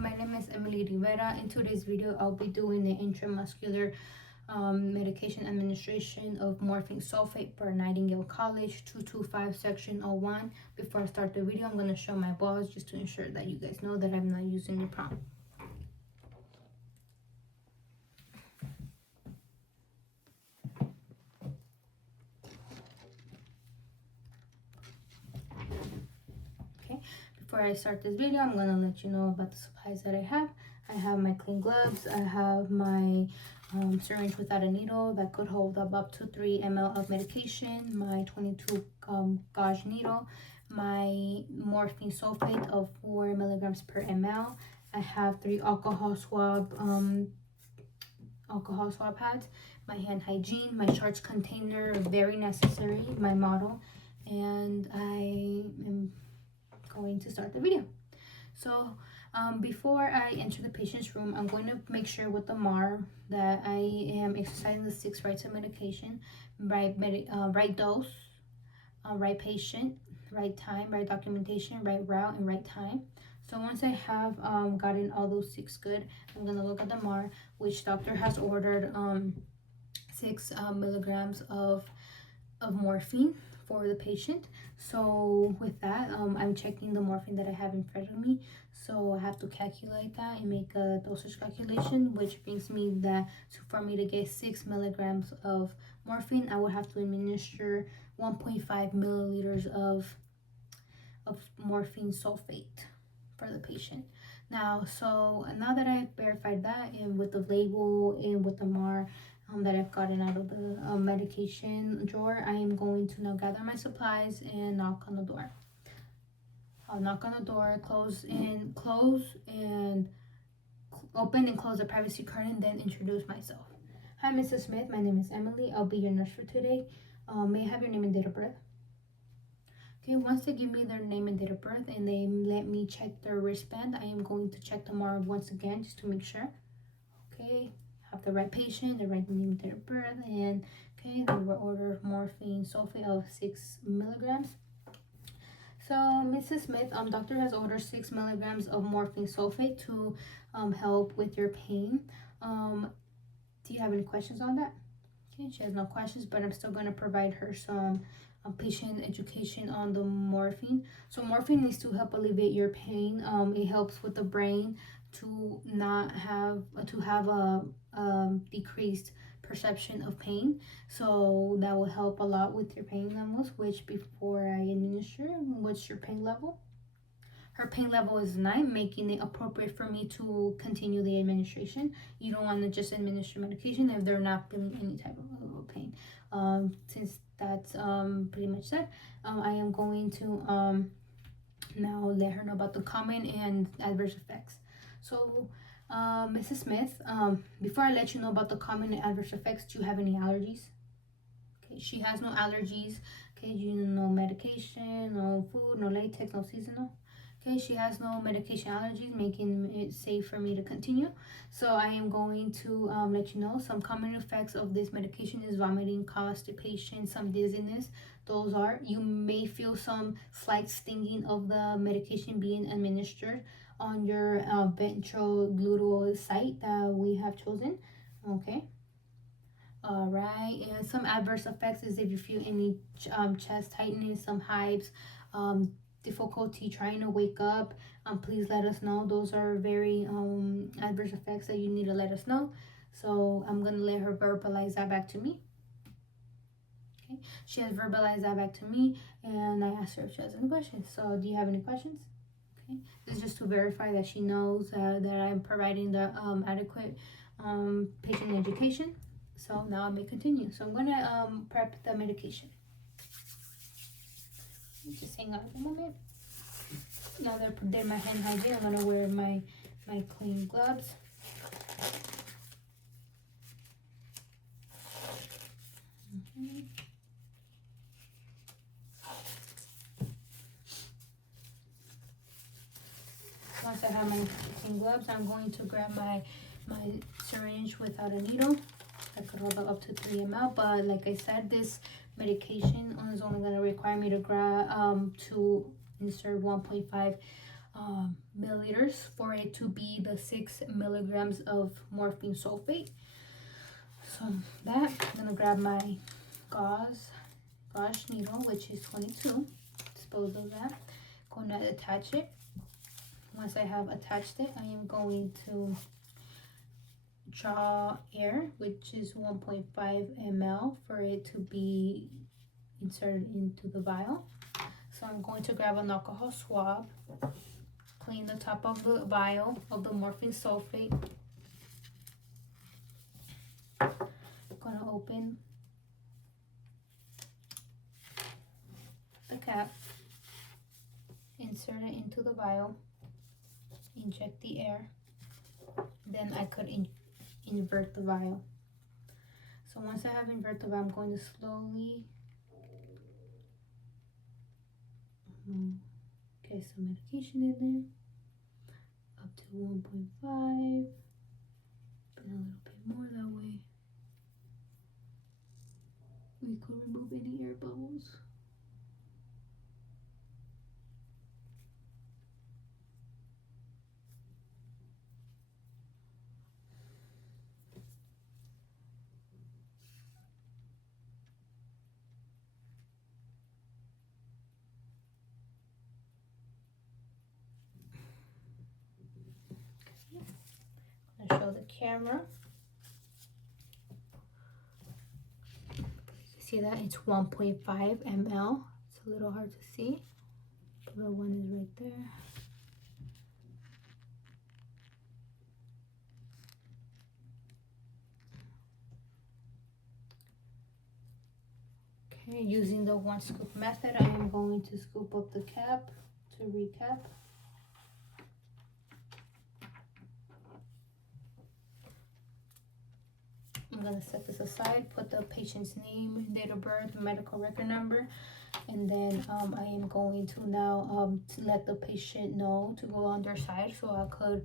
my name is Emily Rivera. In today's video, I'll be doing the intramuscular medication administration of morphine sulfate for Nightingale College 225 section 01. Before I start the video, I'm going to show my balls just to ensure that you guys know that I'm not using the prompt. Before I start this video, I'm going to let you know about the supplies that I have. I have my clean gloves. I have my syringe without a needle that could hold up to 3 ml of medication, my 22 gauge needle, my morphine sulfate of 4 milligrams per ml. I have 3 alcohol swab pads, my hand hygiene, my charge container, very necessary, my model, and I am going to start the video. So before I enter the patient's room, I'm going to make sure with the MAR that I am exercising the 6 rights of medication, right dose, right patient, right time, right documentation, right route, and right time. So once I have gotten all those 6 good, I'm going to look at the MAR, which doctor has ordered 6 milligrams of morphine for the patient. So with that, I'm checking the morphine that I have in front of me, so I have to calculate that and make a dosage calculation, which brings me that for me to get 6 milligrams of morphine, I would have to administer 1.5 milliliters of morphine sulfate for the patient. Now that I've verified that, and with the label and with the MAR that I've gotten out of the medication drawer, I am going to now gather my supplies and knock on the door. I'll knock on the door, open and close the privacy curtain, then introduce myself. Hi, Mrs. Smith. My name is Emily. I'll be your nurse for today. May I have your name and date of birth? Okay, once they give me their name and date of birth and they let me check their wristband, I am going to check them all once again just to make sure. Okay, have the right patient, the right name, date of birth, and okay, they were ordered morphine sulfate of 6 milligrams. So Mrs. Smith, doctor has ordered 6 milligrams of morphine sulfate to help with your pain. Do you have any questions on that? Okay, she has no questions, but I'm still going to provide her some patient education on the morphine. So morphine is to help alleviate your pain. It helps with the brain to not have a decreased perception of pain, so that will help a lot with your pain levels. Which, before I administer, what's your pain level? Her pain level is 9, making it appropriate for me to continue the administration. You don't want to just administer medication if they're not feeling any type of pain. Since that's pretty much said, I am going to now let her know about the common and adverse effects. So Mrs. Smith, before I let you know about the common and adverse effects, do you have any allergies? Okay, she has no allergies. Okay, no medication, no food, no latex, no seasonal. Okay, she has no medication allergies, making it safe for me to continue. So I am going to let you know some common effects of this medication is vomiting, constipation, some dizziness. Those are, you may feel some slight stinging of the medication being administered on your ventrogluteal site that we have chosen. Okay. All right, and some adverse effects is if you feel any chest tightness, some hives, difficulty trying to wake up, please let us know. Those are very adverse effects that you need to let us know. So I'm gonna let her verbalize that back to me. Okay, she has verbalized that back to me, and I asked her if she has any questions. So do you have any questions? Okay, this is just to verify that she knows that I'm providing the adequate patient education. So now I may continue. So I'm gonna prep the medication. Just hang on a moment. Now that I did my hand hygiene, I'm gonna wear my clean gloves. Okay. Once I have my clean gloves, I'm going to grab my syringe without a needle. I could hold up to 3 ml, but like I said, this medication is only going to require me to grab to insert 1.5 milliliters for it to be the 6 milligrams of morphine sulfate. So that, I'm gonna grab my gauze needle, which is 22. Dispose of that. Gonna attach it. Once I have attached it, I am going to draw air, which is 1.5 ml, for it to be inserted into the vial. So I'm going to grab an alcohol swab, clean the top of the vial of the morphine sulfate. Gonna open the cap, insert it into the vial, inject the air, then I could invert the vial. So once I have inverted the vial, I'm going to slowly get some medication in there, up to 1.5, but a little bit more that way. We could remove any air bubbles. I'm gonna show the camera. See that? It's 1.5 ml. It's a little hard to see. The little one is right there. Okay, using the 1 scoop method, I am going to scoop up the cap to recap. I'm gonna set this aside, put the patient's name, date of birth, medical record number, and then I am going to now to let the patient know to go on their side so I could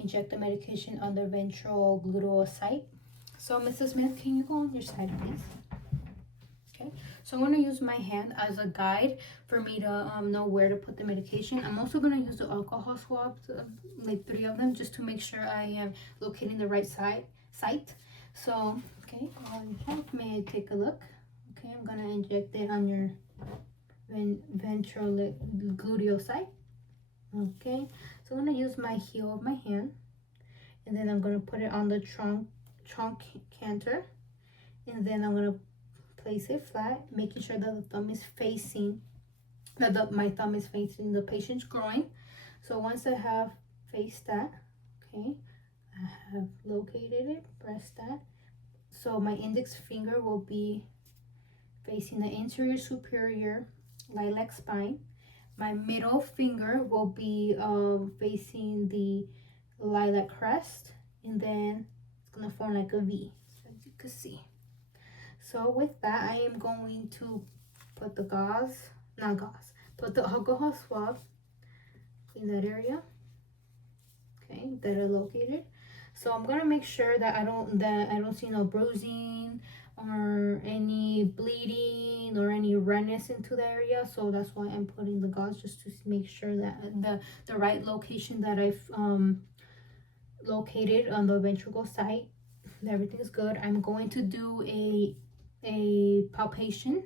inject the medication on their ventral gluteal site. So Mrs. Smith, can you go on your side, please? Okay, so I'm going to use my hand as a guide for me to know where to put the medication. I'm also going to use the alcohol swabs, like 3 of them, just to make sure I am locating the right site. So, okay, may I take a look? Okay, I'm going to inject it on your ventral gluteal site. Okay, so I'm going to use my heel of my hand, and then I'm going to put it on the trunk canter, and then I'm going to place it flat, making sure that the thumb is facing, my thumb is facing the patient's groin. So once I have faced that, okay, I have located it, pressed that. So my index finger will be facing the anterior superior lilac spine. My middle finger will be facing the lilac crest, and then it's gonna form like a V, so as you can see. So with that, I am going to put the put the alcohol swab in that area, okay, that are located. So I'm gonna make sure that I don't see no bruising or any bleeding or any redness into the area. So that's why I'm putting the gauze, just to make sure that the right location that I've located on the ventricle site, everything is good. I'm going to do a palpation.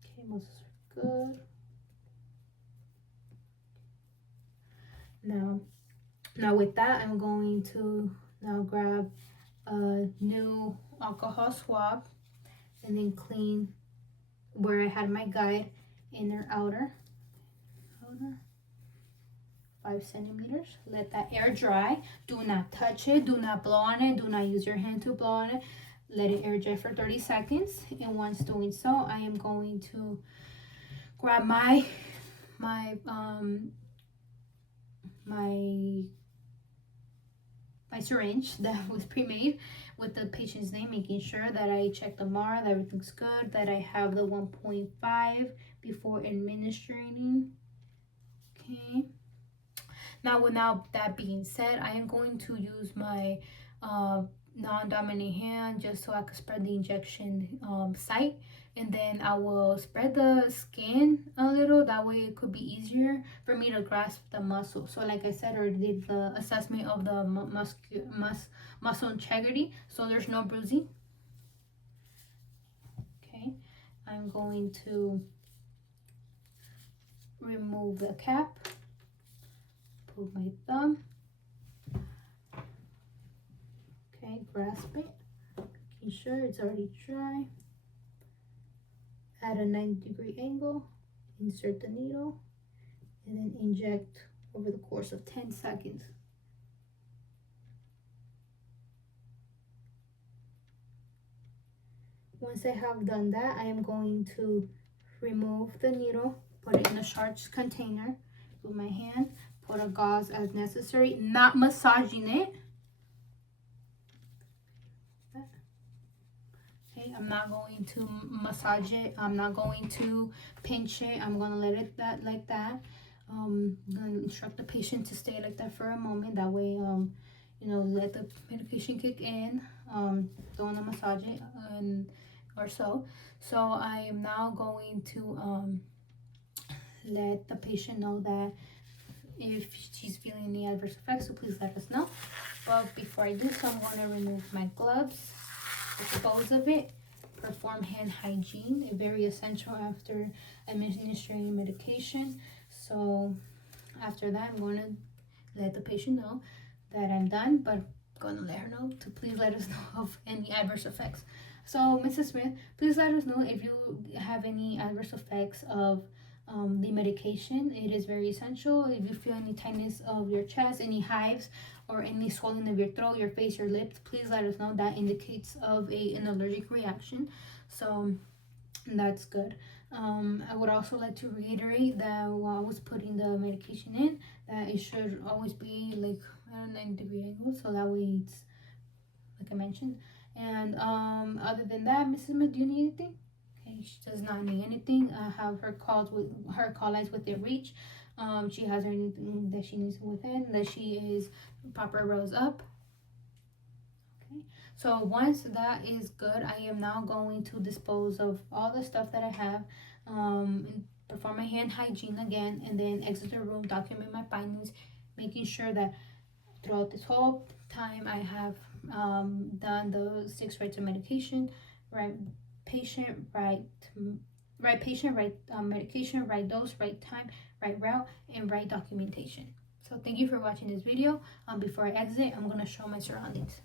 Okay, muscles are good. Now with that, I'm going to now grab a new alcohol swab and then clean where I had my guide, inner outer 5 centimeters. Let that air dry. Do not touch it, do not blow on it, do not use your hand to blow on it. Let it air dry for 30 seconds, and once doing so, I am going to grab my syringe that was pre-made with the patient's name, making sure that I check the MAR, that everything's good, that I have the 1.5 before administering. Okay. Now, without that being said, I am going to use my non-dominant hand just so I could spread the injection site, and then I will spread the skin a little, that way it could be easier for me to grasp the muscle. So like I said, I already did the assessment of the muscle integrity, so there's no bruising. Okay, I'm going to remove the cap, put my thumb, okay, grasp it, making sure it's already dry. At a 90-degree angle, insert the needle, and then inject over the course of 10 seconds. Once I have done that, I am going to remove the needle, put it in a Sharps container with my hand, put a gauze as necessary, not massaging it. Okay, I'm not going to massage it. I'm not going to pinch it. I'm going to let it like that. I'm going to instruct the patient to stay like that for a moment. That way, you know, let the medication kick in. Don't want to massage it or so. So I am now going to let the patient know that if she's feeling any adverse effects, so please let us know. But before I do so, I'm going to remove my gloves, dispose of it, perform hand hygiene, very essential after administering medication. So after that, I'm going to let the patient know that I'm done, but I'm going to let her know to please let us know of any adverse effects. So Mrs. Smith, please let us know if you have any adverse effects of the medication. It is very essential. If you feel any tightness of your chest, any hives, or any swelling of your throat, your face, your lips, please let us know. That indicates of an allergic reaction. So that's good. I would also like to reiterate that while I was putting the medication in, that it should always be like at a 90-degree angle, so that way it's like I mentioned. And other than that, Mrs. Smith, do you need anything? Okay, she does not need anything. I have her call lines within reach. She has anything that she needs within, that she is proper rows up. Okay, so once that is good, I am now going to dispose of all the stuff that I have, and perform my hand hygiene again, and then exit the room, document my findings, making sure that throughout this whole time I have done the 6 rights of medication, right patient, right patient, right medication, right dose, right time, right route, and right documentation. So thank you for watching this video. Before I exit, I'm going to show my surroundings.